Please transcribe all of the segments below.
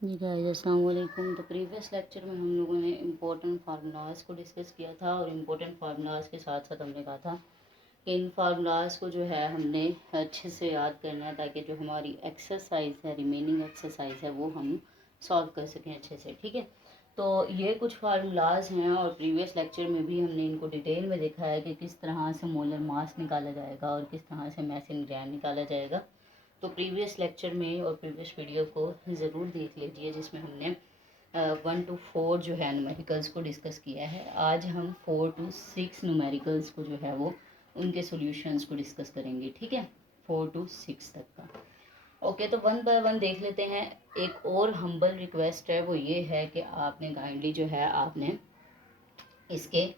जी guys अस्सलाम वालेकुम। तो प्रीवियस लेक्चर में हम लोगों ने इम्पोर्टेंट फार्मूलाज को डिस्कस किया था और इम्पोर्टेंट फार्मूलाज के साथ साथ हमने कहा था कि इन फार्मूलाज को जो है हमने अच्छे से याद करना है ताकि जो हमारी एक्सरसाइज है, रिमेनिंग एक्सरसाइज है, वो हम सॉल्व कर सकें अच्छे से। ठीक है, तो ये कुछ फार्मूलाज हैं और प्रीवियस लेक्चर में भी हमने इनको डिटेल में देखा है कि किस तरह से मोलर मास निकाला जाएगा और किस तरह से मास इन ग्राम निकाला जाएगा। तो प्रीवियस लेक्चर में और प्रीवियस वीडियो को ज़रूर देख लीजिए जिसमें हमने 1 to 4 जो है न्यूमेरिकल्स को डिस्कस किया है। आज हम 4 to 6 न्यूमेरिकल्स को जो है वो उनके सॉल्यूशंस को डिस्कस करेंगे। ठीक है, 4 to 6 तक का। ओके, तो वन बाय वन देख लेते हैं। एक और हम्बल रिक्वेस्ट है, वो ये है कि आपने काइंडली जो है आपने इसके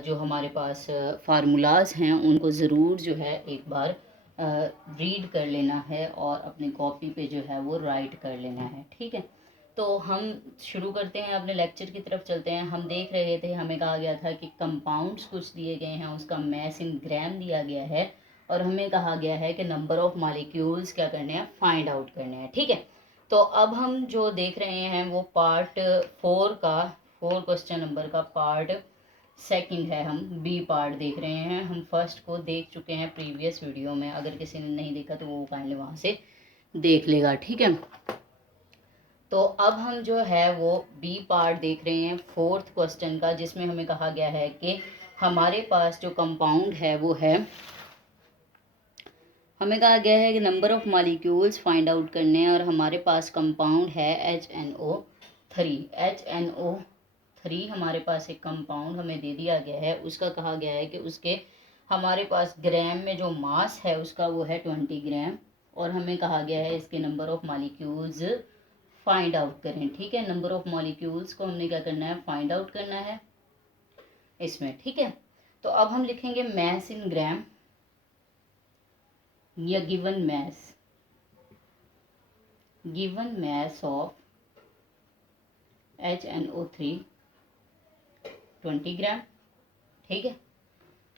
जो हमारे पास फार्मूलाज हैं उनको ज़रूर जो है एक बार रीड कर लेना है और अपनी कॉपी पे जो है वो राइट कर लेना है। ठीक है, तो हम शुरू करते हैं, अपने लेक्चर की तरफ चलते हैं। हम देख रहे थे, हमें कहा गया था कि कंपाउंड्स कुछ दिए गए हैं, उसका मैस इन ग्राम दिया गया है और हमें कहा गया है कि नंबर ऑफ मॉलिक्यूल्स क्या करने हैं, फाइंड आउट करने हैं। ठीक है, तो अब हम जो देख रहे हैं वो पार्ट 4 का 4 क्वेश्चन नंबर का पार्ट सेकंड है। हम बी पार्ट देख रहे हैं। हम फर्स्ट को देख चुके हैं प्रीवियस वीडियो में, अगर किसी ने नहीं देखा तो वो काइंडली वहाँ से देख लेगा। ठीक है, तो अब हम जो है वो बी पार्ट देख रहे हैं फोर्थ क्वेश्चन का, जिसमें हमें कहा गया है कि हमारे पास जो कंपाउंड है वो है, हमें कहा गया है कि number of molecules find out करने हैं और हमारे पास कंपाउंड है HNO3। HNO3 हमारे पास एक कंपाउंड हमें दे दिया गया है। उसका कहा गया है कि उसके हमारे पास ग्राम में जो मास है उसका वो है 20 ग्राम और हमें कहा गया है इसके number of molecules find out करें। ठीक है, नंबर ऑफ मॉलिक्यूल्स को हमने क्या करना है, फाइंड आउट करना है इसमें। ठीक है, तो अब हम लिखेंगे मैस इन ग्राम या गिवन mass of HNO3 20 ग्राम। ठीक है,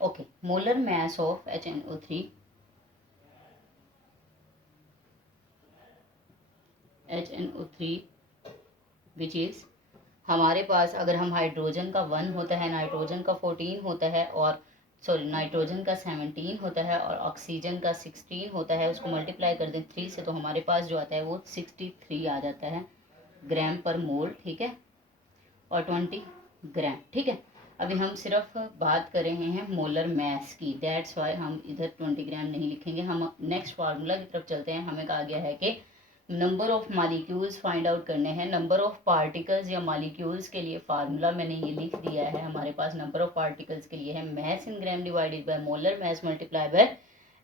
okay, molar mass of HNO3 which is, हमारे पास अगर हम हाइड्रोजन का 1 होता है, नाइट्रोजन का 14 होता है और नाइट्रोजन का 17 होता है और ऑक्सीजन का 16 होता है, उसको मल्टीप्लाई कर दें 3 से तो हमारे पास जो आता है वो 63 आ जाता है ग्राम पर मोल। ठीक है, और 20 ग्राम। ठीक है, अभी हम सिर्फ बात कर रहे हैं मोलर मैस की, दैट्स वाई हम इधर 20 ग्राम नहीं लिखेंगे। हम नेक्स्ट फार्मूला की तरफ चलते हैं। हमें कहा गया है कि number of molecules find out करने हैं। नंबर ऑफ पार्टिकल्स या मॉलिक्यूल्स के लिए फार्मूला मैंने ये लिख दिया है। हमारे पास नंबर ऑफ पार्टिकल्स के लिए है mass in gram divided by molar mass multiply by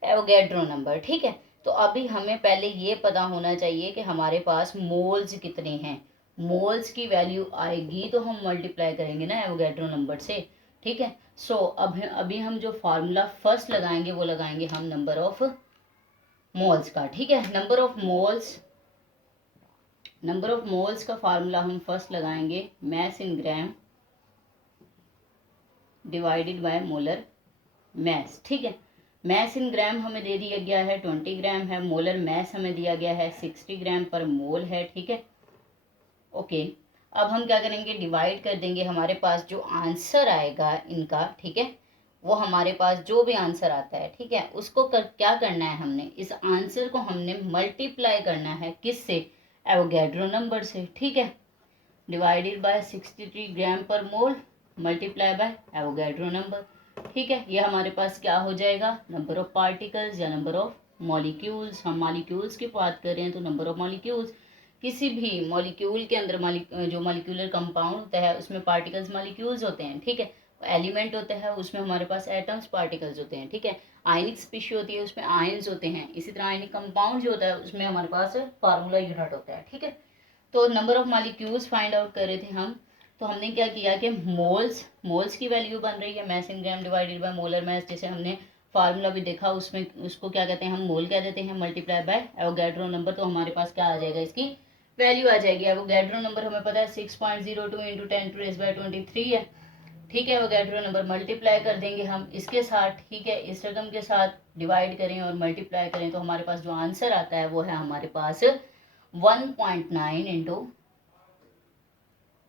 Avogadro number. ठीक है, तो अभी हमें पहले ये पता होना चाहिए कि हमारे पास मोल्स कितने हैं। मोल्स की वैल्यू आएगी तो हम मल्टीप्लाई करेंगे ना एवोगैड्रो नंबर से। ठीक है, सो अब अभी हम जो फार्मूला फर्स्ट लगाएंगे वो लगाएंगे हम नंबर ऑफ मोल्स का। ठीक है, नंबर ऑफ मोल्स का फार्मूला हम फर्स्ट लगाएंगे mass in gram divided by molar mass. ठीक है, मैस इन ग्राम हमें दे दिया गया है 20 ग्राम है, मोलर मैस हमें दिया गया है 60 ग्राम पर मोल है। ठीक है, ओके, अब हम क्या करेंगे, डिवाइड कर देंगे। हमारे पास जो आंसर आएगा इनका, ठीक है, वो हमारे पास जो भी आंसर आता है, ठीक है, उसको क्या करना है, हमने इस आंसर को हमने मल्टीप्लाई करना है किससे, एवोगैड्रो नंबर से। ठीक है, divided by 63 gram per mole multiply by Avogadro number. ठीक है, ये हमारे पास क्या हो जाएगा, नंबर ऑफ पार्टिकल्स या नंबर ऑफ मॉलिक्यूल्स। हम मॉलिक्यूल्स की बात कर रहे हैं तो नंबर ऑफ मॉलिक्यूल्स, किसी भी मॉलिक्यूल के अंदर जो मॉलिक्यूलर कंपाउंड होता है उसमें पार्टिकल्स मॉलिक्यूल्स होते हैं। ठीक है, एलिमेंट होता है उसमें हमारे पास एटम्स पार्टिकल्स होते हैं। ठीक है, आयनिक स्पीशी होती है उसमें आयन्स होते हैं। इसी तरह आयनिक कंपाउंड जो होता है उसमें हमारे पास फार्मूला यूनिट होता है। ठीक है, तो number of molecules find out कर रहे थे हम, तो हमने क्या किया कि मोल्स की वैल्यू बन रही है mass in gram divided by molar mass, जैसे हमने फार्मूला भी देखा उसमें उसको क्या कहते हैं, हम मोल कह देते हैं मल्टीप्लाई बाय एवोगैड्रो नंबर। तो हमारे पास क्या आ जाएगा, इसकी वैल्यू आ जाएगी। एवोगैड्रो नंबर हमें पता है 6.02 इंटू 10⁻23 है। ठीक है, एवोगैड्रो नंबर मल्टीप्लाई कर देंगे हम इसके साथ। ठीक है, इस रकम के साथ डिवाइड करें और मल्टीप्लाई करें तो हमारे पास जो आंसर आता है वो है हमारे पास 1.9 इंटू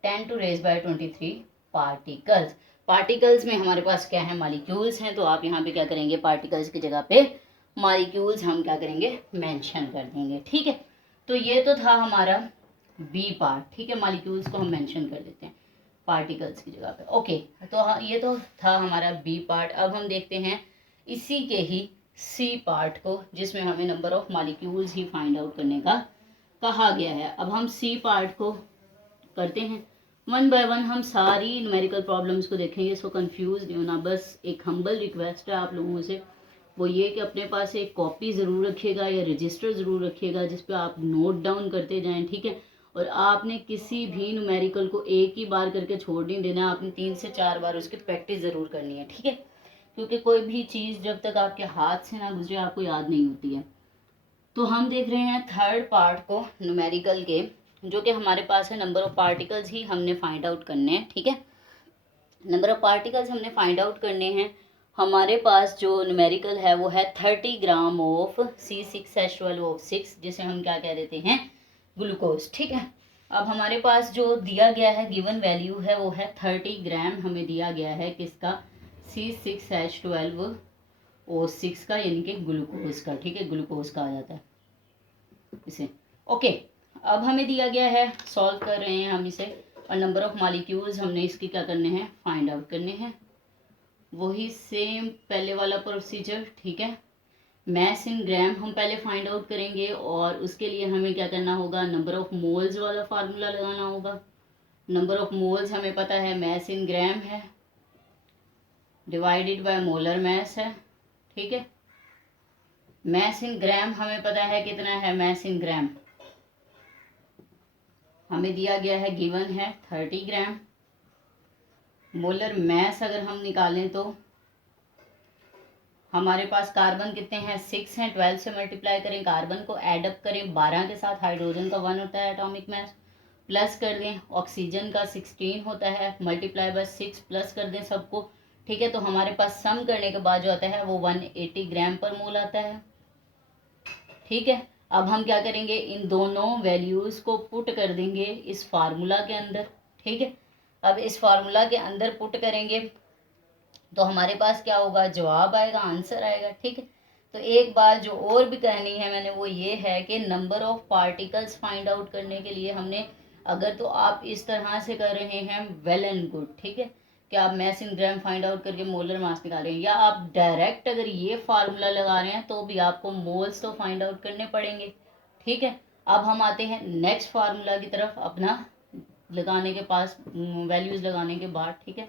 10⁻23 पार्टिकल्स। पार्टिकल्स में हमारे पास क्या है, मॉलिक्यूल्स हैं, तो आप यहाँ पे क्या करेंगे, पार्टिकल्स की जगह पे मॉलिक्यूल्स हम क्या करेंगे, मेंशन कर देंगे। ठीक है, तो ये तो था हमारा बी पार्ट। ठीक है, मॉलिक्यूल्स को हम मेंशन कर देते हैं पार्टिकल्स की जगह पे। ओके, तो हाँ, ये तो था हमारा बी पार्ट। अब हम देखते हैं इसी के ही सी पार्ट को, जिसमें हमें number of molecules he find out करने का कहा गया है। अब हम सी पार्ट को करते हैं वन बाय वन। हम सारी न्यूमेरिकल प्रॉब्लम्स को देखेंगे, सो कंफ्यूज नहीं होना। बस एक हम्बल रिक्वेस्ट है आप लोगों से, वो ये कि अपने पास एक कॉपी ज़रूर रखिएगा या रजिस्टर ज़रूर रखिएगा जिस पे आप नोट डाउन करते जाएं। ठीक है, और आपने किसी भी न्यूमेरिकल को एक ही बार करके छोड़ नहीं देना, आपने 3 से 4 बार उसकी प्रैक्टिस ज़रूर करनी है। ठीक है, क्योंकि कोई भी चीज़ जब तक आपके हाथ से ना गुजरे आपको याद नहीं होती है। तो हम देख रहे हैं थर्ड पार्ट को न्यूमेरिकल के, जो कि हमारे पास है नंबर ऑफ पार्टिकल्स ही हमने फाइंड आउट करने हैं। ठीक है, नंबर ऑफ पार्टिकल्स हमने फाइंड आउट करने हैं। हमारे पास जो न्यूमेरिकल है वो है 30 ग्राम ऑफ C6H12O6, जिसे हम क्या कह देते हैं, ग्लूकोज। ठीक है, अब हमारे पास जो दिया गया है गिवन वैल्यू है वो है 30 ग्राम हमें दिया गया है किसका, C6H12O6 का, यानी कि ग्लूकोज का। ठीक है, ग्लूकोज का आ जाता है इसे। ओके, अब हमें दिया गया है, सॉल्व कर रहे हैं हम इसे, और नंबर ऑफ मॉलिक्यूल्स हमने इसकी क्या करने हैं, फाइंड आउट करने हैं। वही सेम पहले वाला प्रोसीजर। ठीक है, मैस इन ग्राम हम पहले फाइंड आउट करेंगे, और उसके लिए हमें क्या करना होगा, नंबर ऑफ मोल्स वाला फार्मूला लगाना होगा। नंबर ऑफ मोल्स हमें पता है मैस इन ग्राम है, डिवाइडेड बाय मोलर मैस है। ठीक है, मैस इन ग्राम हमें पता है कितना है, मैस इन ग्राम हमें दिया गया है, गिवन है 30 ग्राम। मोलर मैस अगर हम निकालें तो हमारे पास कार्बन कितने हैं, 6 हैं, 12 से मल्टीप्लाई करें, कार्बन को एडअप करें 12 के साथ, हाइड्रोजन का 1 होता है एटॉमिक मास, प्लस कर दें, ऑक्सीजन का 16 होता है, मल्टीप्लाई बाय 6 प्लस कर दें सबको। ठीक है, तो हमारे पास सम करने के बाद जो आता है वो 180 ग्राम पर मोल आता है। ठीक है, अब हम क्या करेंगे, इन दोनों वैल्यूज को पुट कर देंगे इस फार्मूला के अंदर। ठीक है, अब इस फार्मूला के अंदर पुट करेंगे तो हमारे पास क्या होगा, जवाब आएगा, आंसर आएगा। ठीक है, तो एक बात जो और भी कहनी है मैंने वो ये है कि number of particles find out करने के लिए हमने, अगर तो आप इस तरह से कर रहे हैं वेल एंड गुड। ठीक है, कि आप mess in gram find out करके मोलर मास निकाल रहे हैं, या आप डायरेक्ट अगर ये फार्मूला लगा रहे हैं तो भी आपको मोल्स तो फाइंड आउट करने पड़ेंगे। ठीक है, अब हम आते हैं नेक्स्ट फार्मूला की तरफ अपना लगाने के पास, वैल्यूज लगाने के बाद। ठीक है,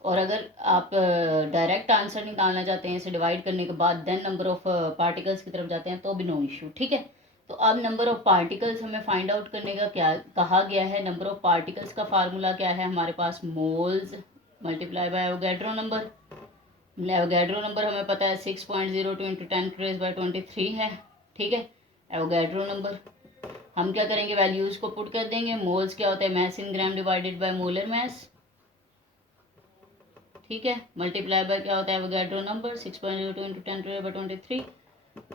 और अगर आप डायरेक्ट आंसर निकालना चाहते हैं इसे डिवाइड करने के बाद, देन नंबर ऑफ पार्टिकल्स की तरफ जाते हैं तो भी नो इशू। ठीक है, तो अब नंबर ऑफ पार्टिकल्स हमें फाइंड आउट करने का क्या कहा गया है, नंबर ऑफ पार्टिकल्स का फार्मूला क्या है हमारे पास, moles multiply by Avogadro number. Avogadro number हमें पता है 6.02 इंटू 10⁻23 है। ठीक है, एवोगैड्रो नंबर हम क्या करेंगे, वैल्यूज को पुट कर देंगे। मोल्स क्या होता है, mass in gram divided by molar mass. ठीक है, मल्टीप्लाई बाय क्या होता है, एवोगैड्रो नंबर 6.02 इंटू 10⁻23।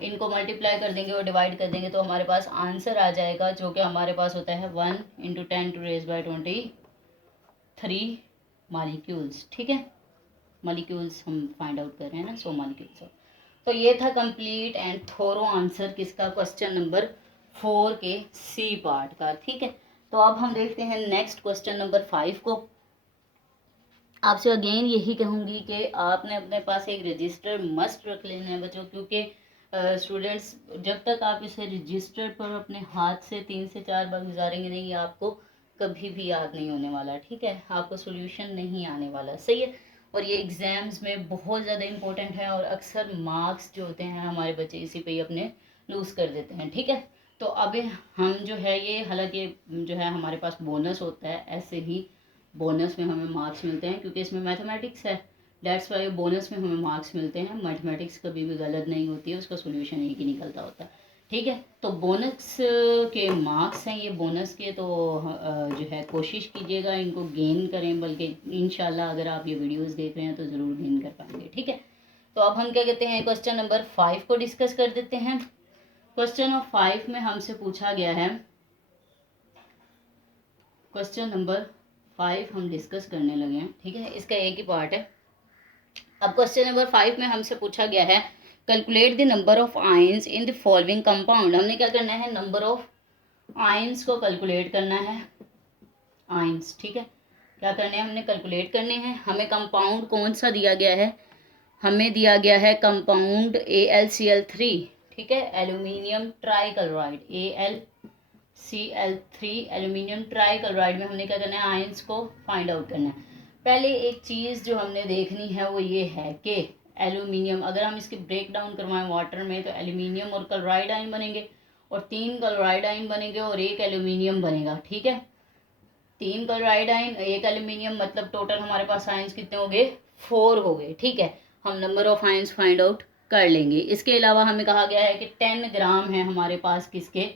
इनको मल्टीप्लाई कर देंगे और डिवाइड कर देंगे तो हमारे पास आंसर आ जाएगा, जो कि हमारे पास होता है 1 इंटू 10⁻23 मॉलिक्यूल्स। ठीक है, मॉलिक्यूल्स हम फाइंड आउट कर रहे हैं ना, सो मॉलिक्यूल्स। तो ये था कंप्लीट एंड थोरो आंसर किसका, क्वेश्चन नंबर 4 के सी पार्ट का। ठीक है, तो अब हम देखते हैं नेक्स्ट क्वेश्चन नंबर 5 को। आपसे अगेन यही कहूँगी कि आपने अपने पास एक रजिस्टर मस्ट रख लेना है बच्चों, क्योंकि स्टूडेंट्स जब तक आप इसे रजिस्टर पर अपने हाथ से 3 से 4 बार गुजारेंगे नहीं, आपको कभी भी याद नहीं होने वाला। ठीक है, आपको सोल्यूशन नहीं आने वाला। सही है, और ये एग्ज़ाम्स में बहुत ज़्यादा इम्पोर्टेंट है, और अक्सर मार्क्स जो होते हैं हमारे बच्चे इसी पे ही अपने लूज़ कर देते हैं। ठीक है, तो अब हम जो है ये, हालांकि जो है हमारे पास बोनस होता है, ऐसे ही बोनस में हमें मार्क्स मिलते हैं क्योंकि इसमें मैथमेटिक्स है, दैट्स वाई बोनस में हमें मार्क्स मिलते हैं। मैथमेटिक्स कभी भी गलत नहीं होती है, उसका सोल्यूशन एक ही निकलता होता है। ठीक है, तो बोनस के मार्क्स हैं ये, बोनस के, तो जो है कोशिश कीजिएगा इनको गेन करें, बल्कि इंशाल्लाह अगर आप ये वीडियोस देख रहे हैं तो ज़रूर गेन कर पाएंगे। ठीक है, तो अब हम क्या कहते हैं, क्वेश्चन नंबर 5 को डिस्कस कर देते हैं। क्वेश्चन नंबर 5 में हमसे पूछा गया है, क्वेश्चन नंबर 5 हम डिस्कस करने लगे हैं, ठीक है, इसका एक ही पार्ट है। अब क्वेश्चन नंबर 5 में हमसे पूछा गया है calculate the number of ions in the following compound. हमने क्या करना है, नंबर ऑफ आयंस को कैलकुलेट करना है, आयंस, ठीक है, क्या करने हैं, हमने कैलकुलेट करने हैं। हमें कंपाउंड कौन सा दिया गया है, हमें दिया गया है कंपाउंड AlCl3, ठीक है, aluminium trichloride, AlCl3 aluminium trichloride में हमने क्या करना है, आयंस को फाइंड आउट करना है। पहले एक चीज़ जो हमने देखनी है वो ये है कि एल्यूमिनियम, अगर हम इसकी ब्रेक डाउन करवाएं वाटर में तो एल्यूमिनियम और क्लोराइड आयन बनेंगे और 3 क्लोराइड आयन बनेंगे और 1 एल्यूमिनियम बनेगा, ठीक है, 3 क्लोराइड आयन 1 एल्यूमिनियम, मतलब टोटल हमारे पास आयंस कितने हो गए, 4 हो गए, ठीक है। हम number of ions find out कर लेंगे। इसके अलावा हमें कहा गया है कि 10 ग्राम है हमारे पास, किसके,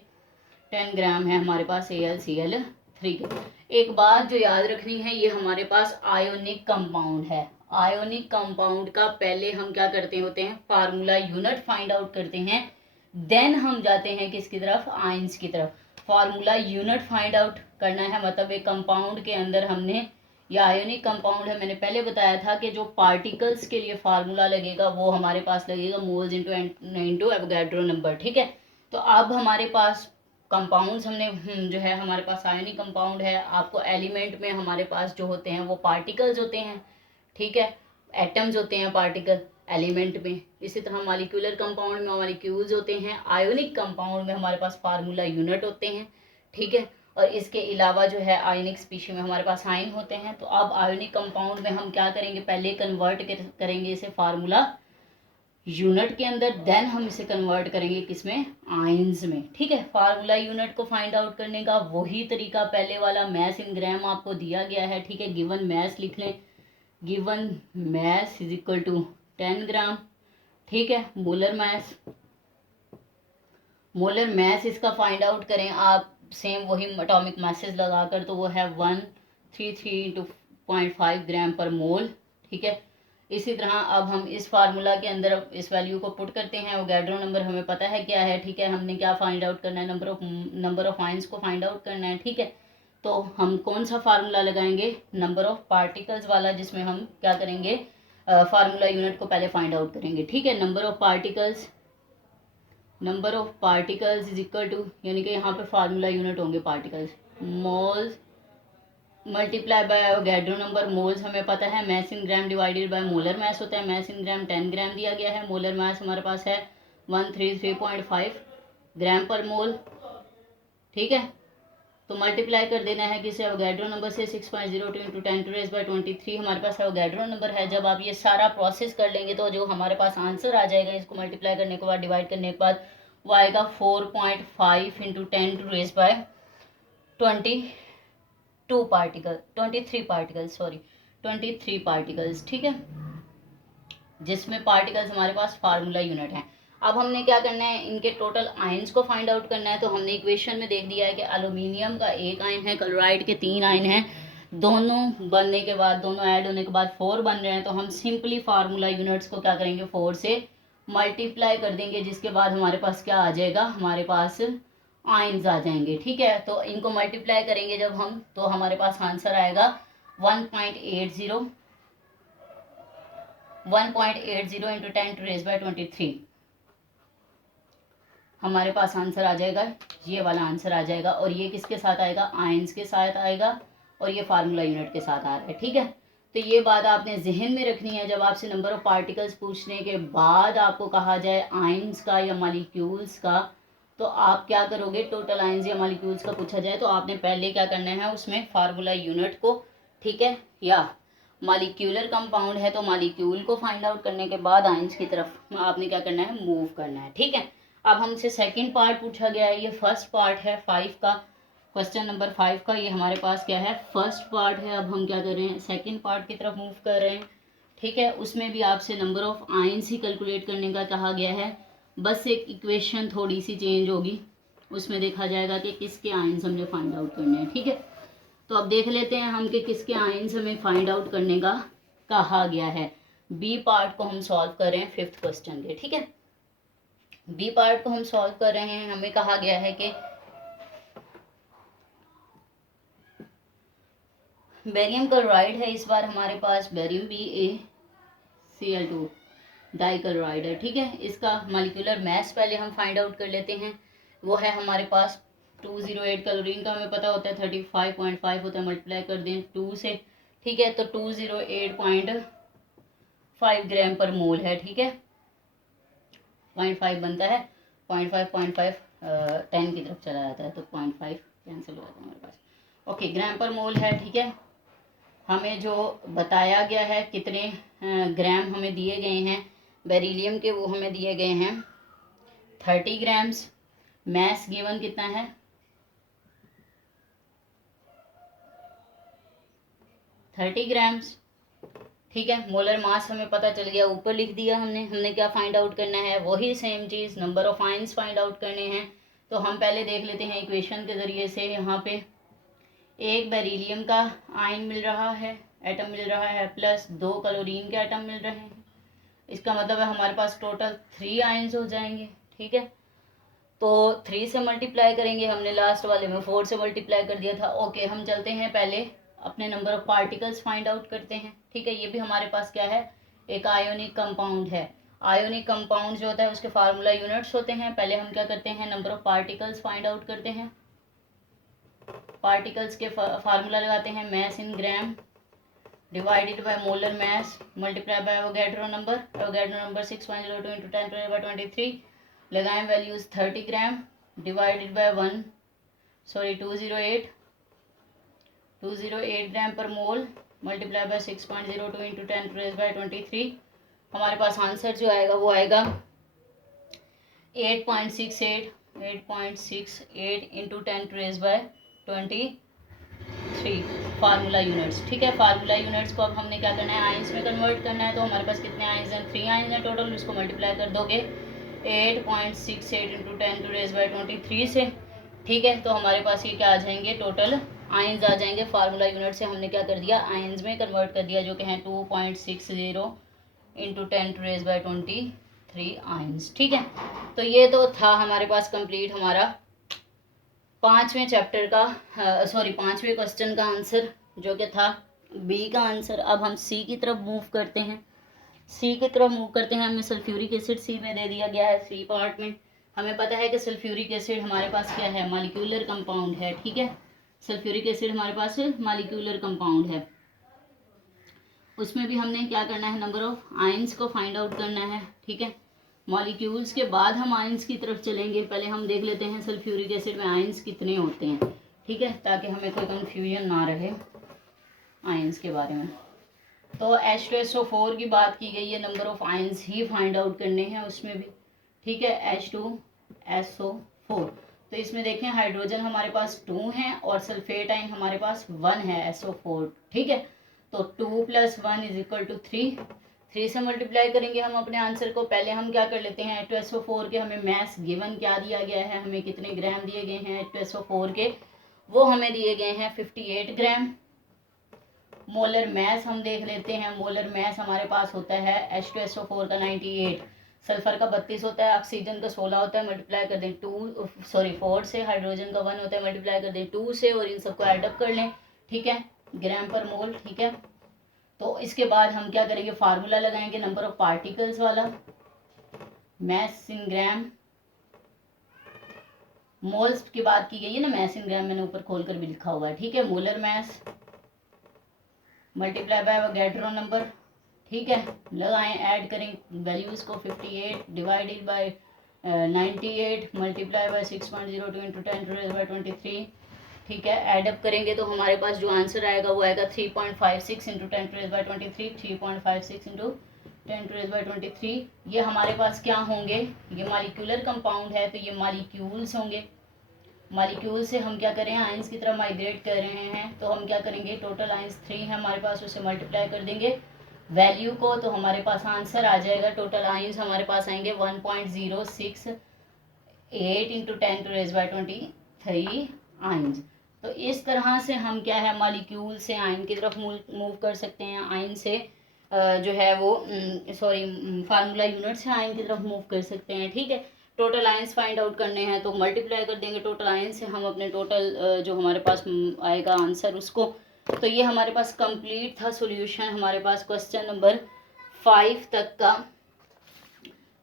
10 ग्राम है हमारे पास AlCl3 के। एक बात जो याद रखनी है, ये हमारे पास आयोनिक कंपाउंड है। आयोनिक कंपाउंड का पहले हम क्या करते होते हैं, फार्मूला यूनिट फाइंड आउट करते हैं, देन हम जाते हैं किसकी तरफ, आयंस की तरफ। फार्मूला यूनिट फाइंड आउट करना है, मतलब एक कंपाउंड के अंदर हमने, या आयोनिक कंपाउंड है, मैंने पहले बताया था कि जो पार्टिकल्स के लिए फार्मूला लगेगा वो हमारे पास लगेगा मोल्स इंटू एवोगाड्रो नंबर, ठीक है। तो अब हमारे पास कंपाउंड्स हमने जो है हमारे पास आयनिक कंपाउंड है, आपको एलिमेंट में हमारे पास जो होते हैं वो पार्टिकल्स होते हैं, ठीक है, एटम्स होते हैं पार्टिकल एलिमेंट में। इसी तरह मॉलिक्यूलर कंपाउंड में मॉलिक्यूल्स होते हैं, आयोनिक कंपाउंड में हमारे पास फार्मूला यूनिट होते हैं, ठीक है। और इसके अलावा जो है आयनिक स्पीशी में हमारे पास आयन होते हैं। तो अब आयोनिक कंपाउंड में हम क्या करेंगे, पहले कन्वर्ट करेंगे इसे फार्मूला यूनिट के अंदर, देन हम इसे कन्वर्ट करेंगे किसमें, आयंस में, ठीक है। फार्मूला यूनिट को फाइंड आउट करने का वही तरीका पहले वाला, मैस इन ग्राम आपको दिया गया है, ठीक है। गिवन मैस लिख लें, given mass is equal to 10 gram, ठीक है। मोलर मैस, मोलर मैस इसका फाइंड आउट करें आप, सेम वही एटॉमिक मैसेज लगाकर, तो वो है 133 × 0.5 ग्राम पर मोल, ठीक है। इसी तरह अब हम इस फार्मूला के अंदर इस वैल्यू को पुट करते हैं, एवोगाड्रो नंबर हमें पता है क्या है, ठीक है। हमने क्या फाइंड आउट करना है, नंबर ऑफ आयंस को फाइंड आउट करना है, ठीक है। तो हम कौन सा फार्मूला लगाएंगे, नंबर ऑफ पार्टिकल्स वाला, जिसमें हम क्या करेंगे, फार्मूला यूनिट को पहले फाइंड आउट करेंगे, ठीक है। Number of particles is equal to, यानी कि यहाँ पे फार्मूला यूनिट होंगे particles, moles multiply by Avogadro number. Moles हमें पता है, mass in gram divided by molar mass होता है, मैस इन ग्राम 10 ग्राम दिया गया है, मोलर मैस हमारे पास है 133.5 ग्राम पर मोल, ठीक है। तो मल्टीप्लाई कर देना है किसे, एवोगाड्रो नंबर से, 6.02 × 10⁻23 हमारे पास एवोगाड्रो नंबर है। जब आप ये सारा प्रोसेस कर लेंगे तो जो हमारे पास आंसर आ जाएगा, इसको मल्टीप्लाई करने के बाद, डिवाइड करने के बाद, वो आएगा 4.5 × 10⁻22 पार्टिकल, 23 पार्टिकल्स, ठीक है, जिसमें पार्टिकल्स हमारे पास फार्मूला यूनिट है। अब हमने क्या करना है, इनके टोटल आयंस को फाइंड आउट करना है। तो हमने इक्वेशन में देख दिया है कि एल्यूमिनियम का 1 आयन है, क्लोराइड के 3 आयन हैं, दोनों बनने के बाद, दोनों ऐड होने के बाद 4 बन रहे हैं। तो हम सिंपली फार्मूला यूनिट्स को क्या करेंगे, 4 से मल्टीप्लाई कर देंगे, जिसके बाद हमारे पास क्या आ जाएगा, हमारे पास आयंस आ जाएंगे, ठीक है। तो इनको मल्टीप्लाई करेंगे जब हम, तो हमारे पास आंसर आएगा 1.80 × 10⁻23 हमारे पास आंसर आ जाएगा, ये वाला आंसर आ जाएगा। और ये किसके साथ आएगा, आयंस के साथ आएगा, और ये फार्मूला यूनिट के साथ आ रहा है, ठीक है। तो ये बात आपने जहन में रखनी है, जब आपसे नंबर ऑफ पार्टिकल्स पूछने के बाद आपको कहा जाए आयंस का या मॉलिक्यूल्स का, तो आप क्या करोगे, टोटल आयंस या मॉलिक्यूल्स का पूछा जाए तो आपने पहले क्या करना है, उसमें फार्मूला यूनिट को, ठीक है, या मॉलिक्यूलर कंपाउंड है तो मॉलिक्यूल को फाइंड आउट करने के बाद आयंस की तरफ आपने क्या करना है, मूव करना है, ठीक है। अब हमसे सेकंड पार्ट पूछा गया है, ये फर्स्ट पार्ट है 5 का, क्वेश्चन नंबर 5 का, ये हमारे पास क्या है, फर्स्ट पार्ट है। अब हम क्या कर रहे हैं, सेकंड पार्ट की तरफ मूव कर रहे हैं, ठीक है। उसमें भी आपसे number of ions he calculate करने का कहा गया है, बस एक इक्वेशन थोड़ी सी चेंज होगी, उसमें देखा जाएगा कि किसके आयंस हमने फाइंड आउट करने हैं, ठीक है। तो अब देख लेते हैं हम कि किसके आयंस हमें फाइंड आउट करने का कहा गया है। बी पार्ट को हम सॉल्व कर रहे हैं 5th क्वेश्चन के, ठीक है। बी पार्ट को हम सॉल्व कर रहे हैं। हमें कहा गया है कि बेरियम क्लोराइड है, इस बार हमारे पास बेरियम BaCl2 डाइक्लोराइड है, ठीक है। इसका मॉलिक्यूलर मास पहले हम फाइंड आउट कर लेते हैं। वो है हमारे पास 208 कैलोरीन का हमें पता होता है, 35.5 होता है, मल्टीप्लाई कर दें 2 से, ठीक है। तो 208.5 ग्राम पर मोल है, ठीक है। 0.5 बनता है, 0.5 10 की तरफ चला जाता है, तो 0.5 कैंसिल हो जाता है हमारे पास। ओके, ग्राम पर मोल है, ठीक है। हमें जो बताया गया है कितने ग्राम हमें दिए गए हैं बेरिलियम के, वो हमें दिए गए हैं 30 ग्राम्स। मैस गिवन कितना है 30 ग्राम्स, ठीक है। मोलर मास हमें पता चल गया, ऊपर लिख दिया हमने क्या फाइंड आउट करना है, वही same cheese number of ions find out करने हैं। तो हम पहले देख लेते हैं इक्वेशन के ज़रिए से। यहाँ पे एक बेरिलियम का आयन मिल रहा है, एटम मिल रहा है, प्लस 2 क्लोरीन के एटम मिल रहे हैं। इसका मतलब है हमारे पास टोटल 3 आयंस हो जाएंगे, ठीक है। तो 3 से मल्टीप्लाई करेंगे, हमने लास्ट वाले में 4 से मल्टीप्लाई कर दिया था। ओके, हम चलते हैं पहले अपने number of particles find out करते हैं, ठीक है। ये भी हमारे पास क्या है, एक आयोनिक कंपाउंड है। आयोनिक कंपाउंड जो होता है उसके फार्मूला यूनिट्स होते हैं। पहले हम क्या करते हैं, number of particles find out करते हैं। पार्टिकल्स के फार्मूला लगाते हैं, mass in gram divided by molar mass multiply by Avogadro number 6.02 into 10⁻23। लगाएं values 30 gram divided by 208 gram per mole multiply bye 6.02 into 10⁻23। हमारे पास आंसर जो आएगा वो आएगा 8.68 इंटू 10⁻23 फार्मूला यूनिट्स, ठीक है। फार्मूला यूनिट्स को अब हमने क्या करना है, आयंस में कन्वर्ट करना है। तो हमारे पास कितने आयंस हैं, 3 आयंस हैं टोटल। उसको मल्टीप्लाई कर दोगे 8.68 इंटू 10⁻23 से, ठीक है। तो हमारे पास ये क्या आ जाएंगे, टोटल आयंस आ जाएंगे। फार्मूला यूनिट से हमने क्या कर दिया, आयंस में कन्वर्ट कर दिया, जो कि हैं 2.60 इंटू 10⁻23 आयंस, ठीक है। तो ये तो था हमारे पास कंप्लीट हमारा 5वें चैप्टर का सॉरी 5वें क्वेश्चन का आंसर, जो कि था बी का आंसर। अब हम सी की तरफ मूव करते हैं। हमें सल्फ्यूरिक एसिड सी में दे दिया गया है। सी पार्ट में हमें पता है कि सल्फ्यूरिक एसिड हमारे पास क्या है, मॉलिक्यूलर कंपाउंड है, ठीक है। सल्फ्यूरिक एसिड हमारे पास मॉलिक्यूलर कंपाउंड है। उसमें भी हमने क्या करना है, नंबर ऑफ आयंस को फाइंड आउट करना है, ठीक है। मॉलिक्यूल्स के बाद हम आयंस की तरफ चलेंगे। पहले हम देख लेते हैं सल्फ्यूरिक एसिड में आयंस कितने होते हैं, ठीक है, ताकि हमें कोई कंफ्यूजन ना रहे आयंस के बारे में। तो H2SO4 की बात की गई है, number of ions he find out करने हैं उसमें भी, ठीक है। H2SO4, तो इसमें देखें हाइड्रोजन हमारे पास 2 हैं और सल्फेट आयन हमारे पास 1 है, SO4, ठीक है। तो 2 + 1 = 3। 3 से मल्टीप्लाई करेंगे हम अपने आंसर को। पहले हम क्या कर लेते हैं, H2SO4 के हमें मैस गिवन क्या दिया गया है, हमें कितने ग्राम दिए गए हैं H2SO4 के, वो हमें दिए गए हैं 58 ग्राम। मोलर मैस हम देख लेते हैं। मोलर मैस हमारे पास होता है H2SO4 का 98, सल्फर का 32 होता है, ऑक्सीजन का 16 होता है, मल्टीप्लाई कर दें 4 से, हाइड्रोजन का 1 होता है, मल्टीप्लाई कर दें 2 से, और इन सबको एडअप कर लें, ठीक है, ग्राम पर मोल, ठीक है। तो इसके बाद हम क्या करेंगे, फार्मूला लगाएंगे नंबर ऑफ पार्टिकल्स वाला, मैस इन ग्राम। मोल्स की बात की गई है ना, मैस इन ग्राम मैंने ऊपर खोल कर भी लिखा हुआ है, ठीक है। Molar mass multiply by Avogadro number, ठीक है। लगाएं, ऐड करें वैल्यूज को, 58 divided by 98 multiply by 6.02 into 10⁻23, ठीक है। ऐडअप करेंगे तो हमारे पास जो आंसर आएगा वो आएगा 3.56 इंटू 10⁻23, 3.56 इंटू 10⁻23। ये हमारे पास क्या होंगे, ये मॉलिक्यूलर कंपाउंड है, तो ये मॉलिक्यूल्स होंगे। मॉलिक्यूल से हम क्या करें, आयंस की तरफ माइग्रेट कर रहे हैं, तो हम क्या करेंगे, टोटल आयंस 3 है हमारे पास, उसे मल्टीप्लाई कर देंगे वैल्यू को, तो हमारे पास आंसर आ जाएगा। टोटल आयंस हमारे पास आएंगे 1.068 इंटू 10⁻23 आयंस। तो इस तरह से हम क्या है, मॉलिक्यूल से आयन की तरफ मूव कर सकते हैं, आयन से जो है वो फार्मूला यूनिट से आयन की तरफ मूव कर सकते हैं, ठीक है। टोटल आयंस फाइंड आउट करने हैं तो मल्टीप्लाई कर देंगे टोटल आयन से हम अपने टोटल जो हमारे पास आएगा आंसर उसको। तो ये हमारे पास कंप्लीट था सॉल्यूशन हमारे पास क्वेश्चन नंबर 5 तक का।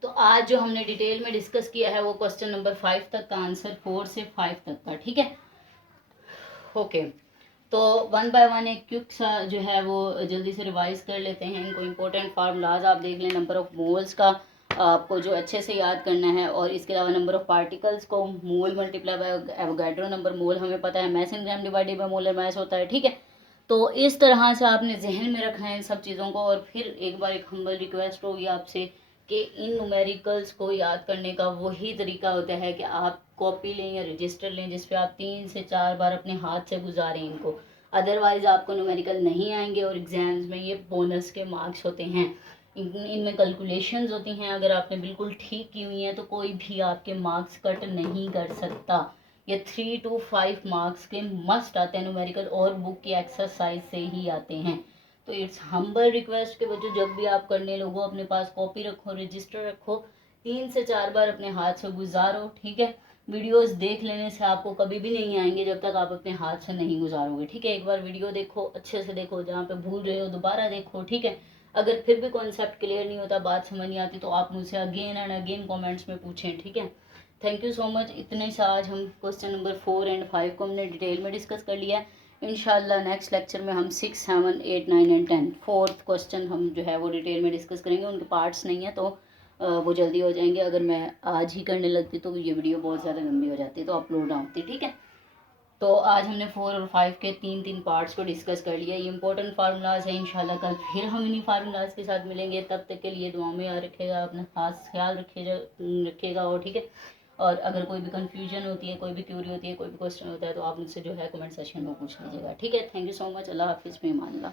तो आज जो हमने डिटेल में डिस्कस किया है वो क्वेश्चन नंबर 5 तक का आंसर 4 से 5 तक का, ठीक है। ओके, तो वन बाय वन एक क्विक सा जो है वो जल्दी से रिवाइज कर लेते हैं इनको। इम्पोर्टेंट फार्मूलाज आप देख लें, नंबर ऑफ मोल्स का आपको जो अच्छे से याद करना है, और इसके अलावा नंबर ऑफ पार्टिकल्स को mole multiply by Avogadro number, mole हमें पता है mass in gram divided by molar mass होता है, ठीक है। तो इस तरह से आपने जहन में रखना है इन सब चीज़ों को। और फिर एक बार एक हम्बल रिक्वेस्ट होगी आपसे कि इन न्यूमेरिकल्स को याद करने का वही तरीका होता है कि आप कॉपी लें या रजिस्टर लें जिस पे आप 3 से 4 बार अपने हाथ से गुजारें इनको, अदरवाइज आपको न्यूमेरिकल नहीं आएंगे। और एग्जाम्स में ये बोनस के मार्क्स होते हैं, इनमें कैलकुलेशंस होती हैं, अगर आपने बिल्कुल ठीक की हुई हैं तो कोई भी आपके मार्क्स कट नहीं कर सकता। ये 3 to 5 मार्क्स के मस्ट आते हैं न्यूमेरिकल, और बुक की एक्सरसाइज से ही आते हैं। तो इट्स हम्बल रिक्वेस्ट के बच्चों, जब भी आप करने लगो अपने पास कॉपी रखो, रजिस्टर रखो, 3 से 4 बार अपने हाथ से गुजारो, ठीक है। वीडियोस देख लेने से आपको कभी भी नहीं आएंगे जब तक आप अपने हाथ से नहीं गुजारोगे, ठीक है। एक बार वीडियो देखो, अच्छे से देखो, जहाँ पे भूल रहे हो दोबारा देखो, ठीक है। अगर फिर भी कॉन्सेप्ट क्लियर नहीं होता, बात समझ नहीं आती, तो आप मुझसे अगेन एंड अगेन कॉमेंट्स में पूछें, ठीक है। Thank you so much. इतने से आज हम क्वेश्चन नंबर 4 एंड 5 को हमने डिटेल में डिस्कस कर लिया है। इंशाल्लाह नेक्स्ट लेक्चर में हम 6, 7, 8, 9 एंड 10 फोर्थ क्वेश्चन हम जो है वो डिटेल में डिस्कस करेंगे। उनके पार्ट्स नहीं है तो वो जल्दी हो जाएंगे। अगर मैं आज ही करने लगती तो ये वीडियो बहुत ज़्यादा लंबी हो जाती, तो अपलोड ना होती, ठीक है। तो आज हमने 4 और 5 के 3 पार्ट्स को डिस्कस कर लिया। ये इंपॉर्टेंट फार्मूलाज है। इंशाल्लाह कल फिर हम इन्हीं फार्मूलाज के साथ मिलेंगे। तब तक के लिए दुआ में याद रखेगा, अपना खास ख्याल रखिएगा, और ठीक है। और अगर कोई भी कन्फ्यूजन होती है, कोई भी क्यूरी होती है, कोई भी क्वेश्चन होता है, तो आप मुझसे जो है कमेंट सेक्शन में पूछ लीजिएगा, ठीक है। Thank you so much. अल्लाह हाफिज़, में मान ला।